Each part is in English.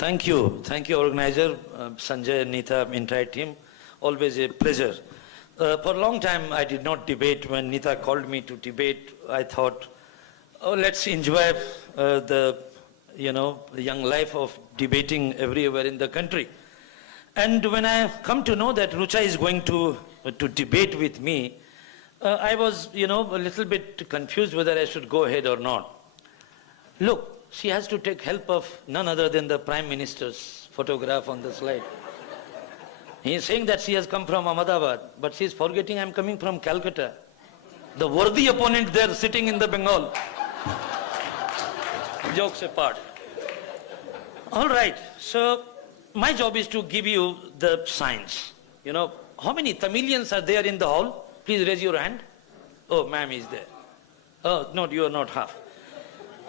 Thank you, organizer, Sanjay, Neeta, entire team. Always a pleasure. For a long time, I did not debate. When Neeta called me to debate, I thought, oh, let's enjoy the young life of debating everywhere in the country. And when I come to know that Rucha is going to debate with me, I was, a little bit confused whether I should go ahead or not. Look, she has to take help of none other than the Prime Minister's photograph on the slide. He is saying that she has come from Ahmedabad, but she is forgetting I am coming from Calcutta. The worthy opponent there sitting in the Bengal. Jokes apart. All right, so my job is to give you the science. How many Tamilians are there in the hall? Please raise your hand. Oh, ma'am is there. Oh, no, you are not half.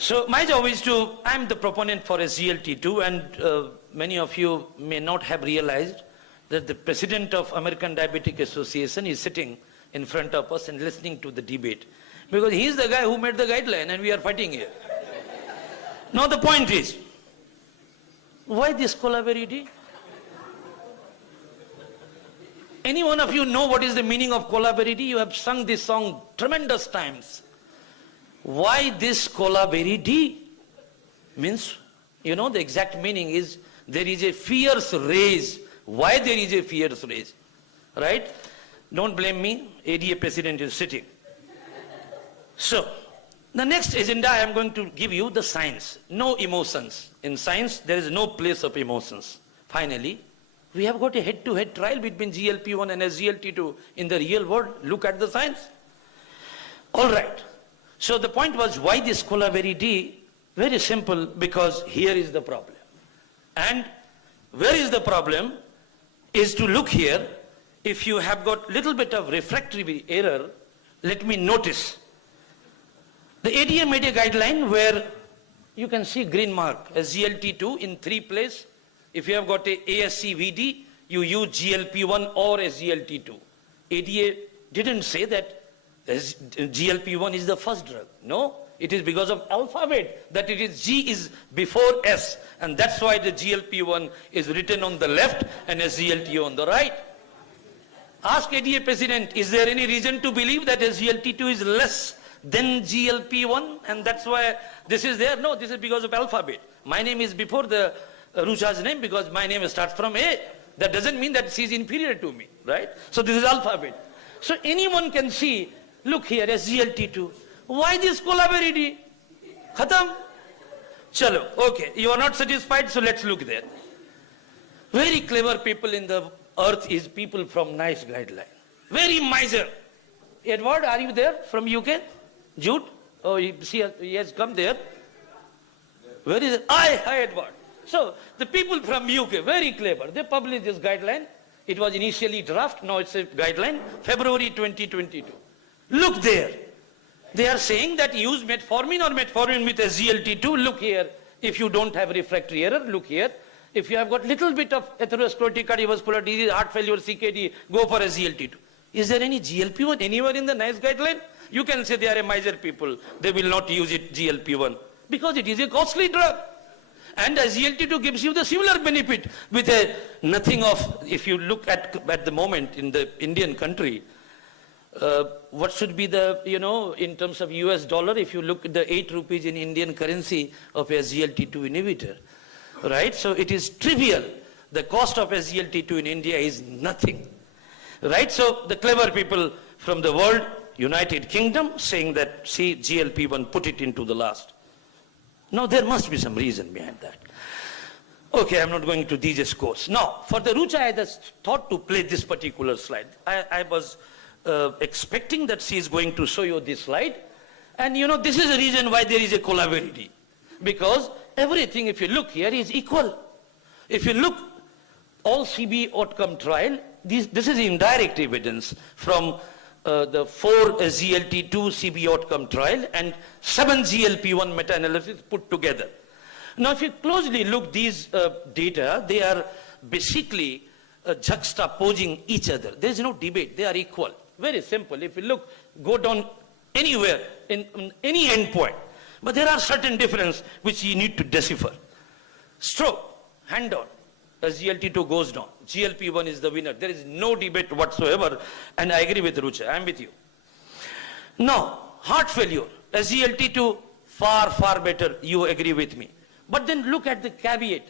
So my job is I'm the proponent for SGLT2, and many of you may not have realized that the president of American Diabetic Association is sitting in front of us and listening to the debate. Because he is the guy who made the guideline and we are fighting here. Now the point is, why this Kolaberry? Any one of you know what is the meaning of Kolaberry? You have sung this song tremendous times. Why this Kolaberry D? Means, the exact meaning is there is a fierce race. Why there is a fierce race? Right? Don't blame me. ADA president is sitting. So, the next agenda I am going to give you the science. No emotions. In science, there is no place of emotions. Finally, we have got a head-to-head trial between GLP-1 and SGLT2 in the real world. Look at the science. All right. So the point was, why this Kolaberry D? Very simple, because here is the problem. And where is the problem is to look here. If you have got little bit of refractory error, let me notice. The ADA made a guideline where you can see green mark, SGLT2 in 3 places. If you have got a ASCVD, you use GLP-1 or SGLT2. ADA didn't say that GLP-1 is the first drug. No, it is because of alphabet that it is G is before S, and that's why the GLP-1 is written on the left and SGLT on the right. Ask ADA president, is there any reason to believe that SGLT2 is less than GLP-1 and that's why this is there? No, this is because of alphabet. My name is before the Rucha's name because my name starts from A. That doesn't mean that she is inferior to me, right? So this is alphabet. So anyone can see. Look here, SGLT2. Why this Kolaberry D? Khatam? Chalo, okay. You are not satisfied, so let's look there. Very clever people in the earth is people from NICE guideline. Very miser. Edward, are you there from UK? Jude? Oh, he has come there. Where is it? Hi, Edward. So, the people from UK, very clever. They published this guideline. It was initially draft, now it's a guideline. February 2022. Look there. They are saying that use metformin or metformin with SGLT2. Look here. If you don't have refractory error, look here. If you have got little bit of atherosclerotic cardiovascular disease, heart failure, CKD, go for SGLT2. Is there any GLP-1 anywhere in the NICE guideline? You can say they are a miser people. They will not use it GLP-1 because it is a costly drug. And SGLT2 gives you the similar benefit with a nothing of, if you look at the moment in the Indian country, what should be the, in terms of US dollar, if you look at the 8 rupees in Indian currency of SGLT2 inhibitor, right? So it is trivial. The cost of SGLT2 in India is nothing, right? So the clever people from the world, United Kingdom, saying that, see, GLP-1, put it into the last. Now there must be some reason behind that. Okay, I'm not going to these scores. Now, for the Rucha, I just thought to play this particular slide. I was expecting that she is going to show you this slide. And this is the reason why there is a Kolaberry. Because everything, if you look here, is equal. If you look, all CB outcome trial, this is indirect evidence from the 4 SGLT2 CB outcome trial and 7 GLP-1 meta-analysis put together. Now, if you closely look these data, they are basically juxtaposing each other. There is no debate. They are equal. Very simple. If you look, go down anywhere in any endpoint. But there are certain differences which you need to decipher. Stroke. hand on. SGLT2 goes down. GLP-1 is the winner. There is no debate whatsoever. And I agree with Rucha. I am with you. Now, heart failure. SGLT2, far, far better. You agree with me. But then look at the caveat.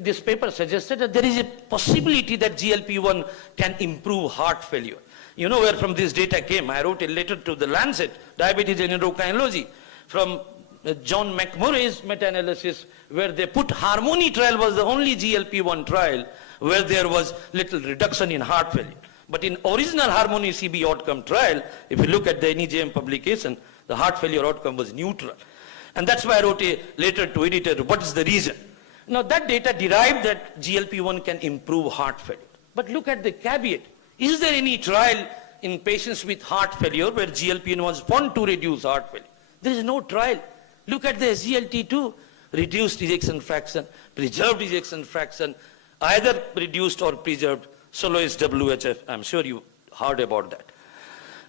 This paper suggested that there is a possibility that GLP-1 can improve heart failure. You know where from this data came? I wrote a letter to the Lancet, Diabetes and Endocrinology, from John McMurray's meta-analysis, where they put Harmony trial was the only GLP-1 trial where there was little reduction in heart failure. But in original Harmony CB outcome trial, if you look at the NEJM publication, the heart failure outcome was neutral. And that's why I wrote a letter to editor, what is the reason? Now that data derived that GLP-1 can improve heart failure. But look at the caveat. Is there any trial in patients with heart failure where GLP-1 was found to reduce heart failure? There is no trial. Look at the SGLT2, reduced ejection fraction, preserved ejection fraction, either reduced or preserved, so low is WHF. I'm sure you heard about that.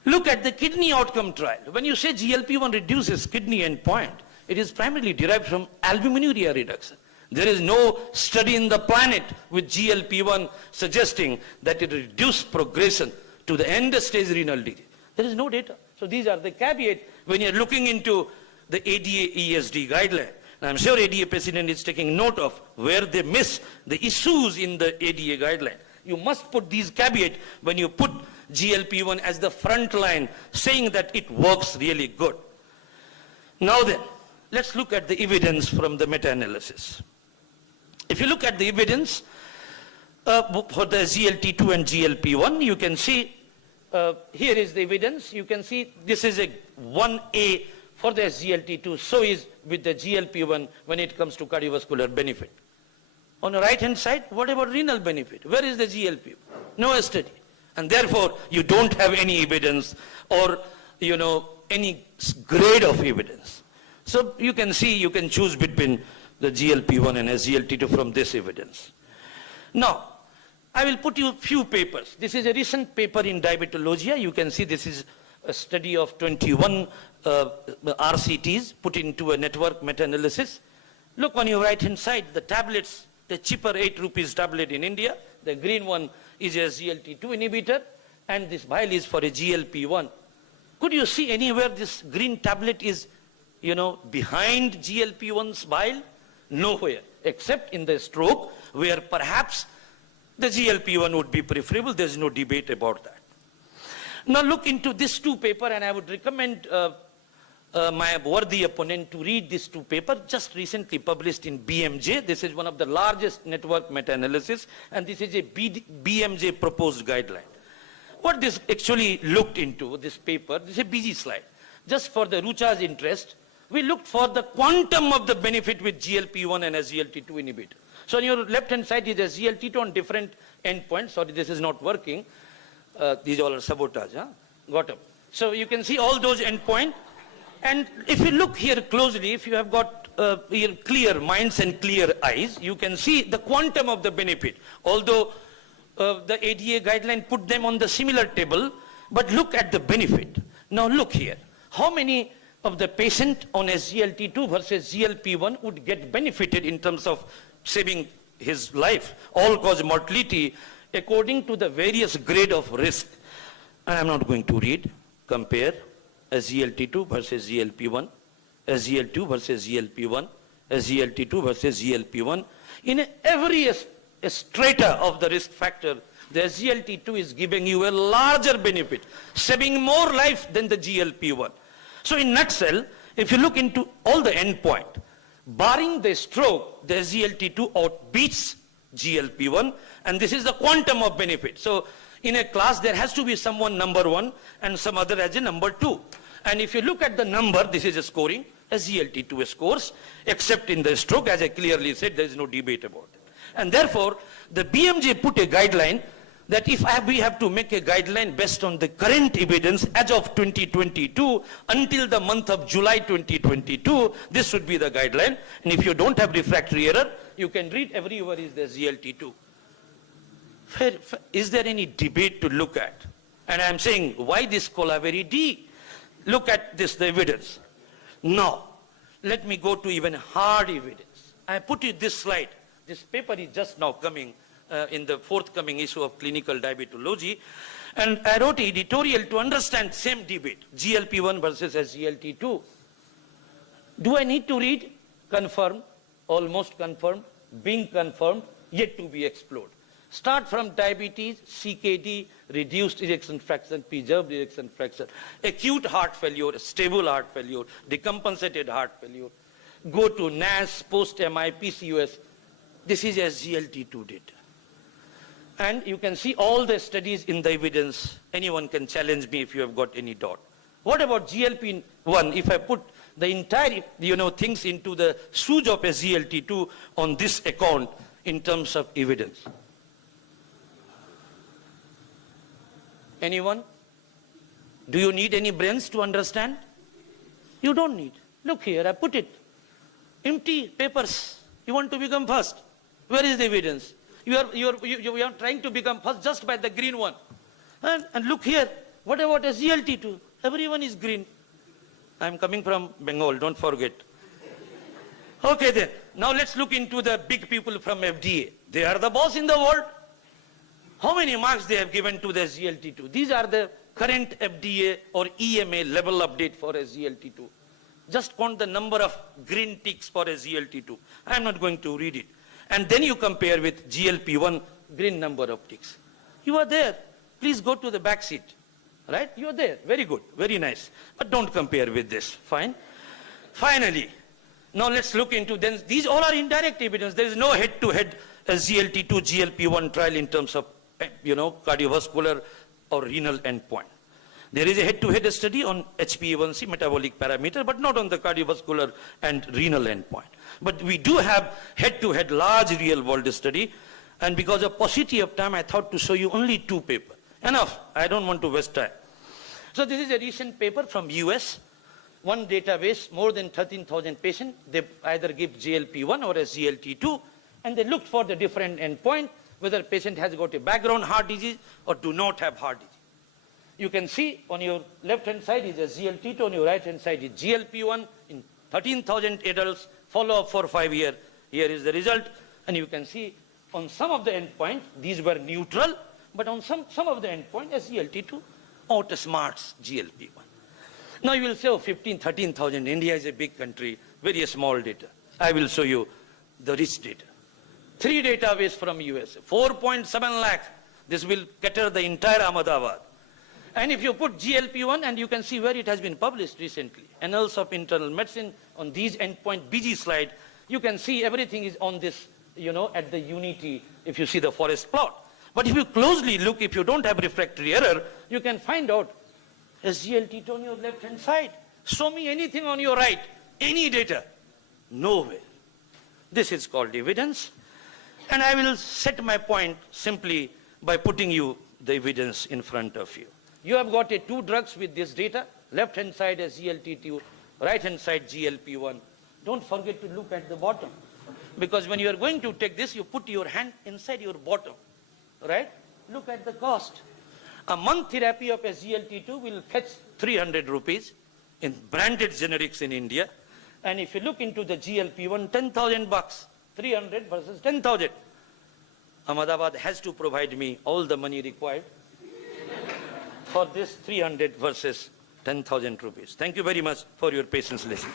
Look at the kidney outcome trial. When you say GLP-1 reduces kidney endpoint, it is primarily derived from albuminuria reduction. There is no study in the planet with GLP-1 suggesting that it reduces progression to the end-stage renal disease. There is no data. So these are the caveat when you're looking into the ADA ESD guideline. And I'm sure ADA president is taking note of where they miss the issues in the ADA guideline. You must put these caveat when you put GLP-1 as the front line, saying that it works really good. Now then, let's look at the evidence from the meta-analysis. If you look at the evidence for the GLT2 and GLP-1, you can see, here is the evidence. You can see this is a 1A for the SGLT2, so is with the GLP-1 when it comes to cardiovascular benefit. On the right hand side, what about renal benefit? Where is the GLP-1? No study. And therefore, you don't have any evidence or, any grade of evidence. So you can see, you can choose between the GLP-1 and SGLT2 from this evidence. Now, I will put you a few papers. This is a recent paper in Diabetologia. You can see this is a study of 21 RCTs put into a network meta-analysis. Look on your right-hand side, the tablets, the cheaper 8 rupees tablet in India. The green one is a SGLT2 inhibitor, and this vial is for a GLP-1. Could you see anywhere this green tablet is, behind GLP-1's vial? Nowhere, except in the stroke, where perhaps the GLP-1 would be preferable. There's no debate about that. Now look into these two papers, and I would recommend my worthy opponent to read these two papers, just recently published in BMJ. This is one of the largest network meta-analysis, and this is a BMJ proposed guideline. What this actually looked into, this paper, this is a busy slide. Just for the Rucha's interest, we looked for the quantum of the benefit with GLP-1 and SGLT2 inhibitor. So on your left-hand side is SGLT2 on different endpoints. Sorry, this is not working. These all are sabotage. Got up. So you can see all those endpoints. And if you look here closely, if you have got clear minds and clear eyes, you can see the quantum of the benefit. Although the ADA guideline put them on the similar table, but look at the benefit. Now look here. How many of the patient on SGLT2 versus GLP-1 would get benefited in terms of saving his life, all-cause mortality, according to the various grade of risk? I am not going to read, compare SGLT2 versus GLP-1, SGL2 versus GLP-1, SGLT2 versus GLP-1. In every strata of the risk factor, the SGLT2 is giving you a larger benefit, saving more life than the GLP-1. So in nutshell, if you look into all the endpoint, barring the stroke, the SGLT2 outbeats GLP-1, and this is the quantum of benefit. So in a class, there has to be someone number 1 and some other as a number 2. And if you look at the number, this is a scoring, SGLT2 scores, except in the stroke, as I clearly said, there is no debate about it. And therefore, the BMJ put a guideline that if we have to make a guideline based on the current evidence as of 2022 until the month of July 2022, this should be the guideline. And if you don't have refractory error, you can read everywhere is the SGLT2. Is there any debate to look at? And I'm saying, why this Colaveri D? Look at this, the evidence. Now, let me go to even hard evidence. I put you this slide. This paper is just now coming in the forthcoming issue of Clinical Diabetology. And I wrote an editorial to understand same debate, GLP-1 versus SGLT2. Do I need to read? Confirmed, almost confirmed, being confirmed, yet to be explored. Start from diabetes, CKD, reduced ejection fraction, preserved ejection fraction, acute heart failure, stable heart failure, decompensated heart failure. Go to NAS, post-MI, PCOS. This is SGLT2 data. And you can see all the studies in the evidence. Anyone can challenge me if you have got any doubt. What about GLP-1? If I put the entire, things into the shoes of SGLT2 on this account in terms of evidence. Anyone? Do you need any brains to understand? You don't need. Look here, I put it. Empty papers. You want to become first. Where is the evidence? You are trying to become first just by the green one. And look here, what about SGLT2? Everyone is green. I'm coming from Bengal, don't forget. Okay then, now let's look into the big people from FDA. They are the boss in the world. How many marks they have given to the SGLT2? These are the current FDA or EMA level update for SGLT2. Just count the number of green ticks for SGLT2. I'm not going to read it. And then you compare with GLP-1 green number of ticks. You are there. Please go to the back seat. Right? You are there. Very good. Very nice. But don't compare with this. Fine. Finally, now let's look into then. These all are indirect evidence. There is no head-to-head SGLT2 GLP-1 trial in terms of cardiovascular or renal endpoint. There is a head-to-head study on HbA1c metabolic parameter, but not on the cardiovascular and renal endpoint. But we do have head-to-head large real-world study, and because of paucity of time, I thought to show you only two papers. Enough. I don't want to waste time. So this is a recent paper from US. One database, more than 13,000 patients. They either give GLP-1 or SGLT2, and they looked for the different endpoint, whether patient has got a background heart disease or do not have heart disease. You can see on your left-hand side is SGLT2, on your right-hand side is GLP-1 in 13,000 adults, follow-up for 5 years. Here is the result, and you can see on some of the endpoints, these were neutral, but on some of the endpoints, SGLT2 outsmarts GLP-1. Now you will say, 13,000, India is a big country, very small data. I will show you the rich data. 3 databases from US, 4.7 lakh. This will cater the entire Ahmedabad. And if you put GLP-1, and you can see where it has been published recently, Annals of Internal Medicine, on these endpoint BG slide, you can see everything is on this, at the unity, if you see the forest plot. But if you closely look, if you don't have refractory error, you can find out SGLT2 on your left-hand side. Show me anything on your right, any data. Nowhere. This is called evidence. And I will set my point simply by putting you the evidence in front of you. You have got 2 drugs with this data. Left-hand side SGLT2, right-hand side GLP-1. Don't forget to look at the bottom. Because when you are going to take this, you put your hand inside your bottom. Right? Look at the cost. A month therapy of SGLT2 will fetch 300 rupees in branded generics in India. And if you look into the GLP-1, 10,000 bucks. 300 versus 10,000. Ahmedabad has to provide me all the money required for this 300 versus 10,000 rupees. Thank you very much for your patience listening.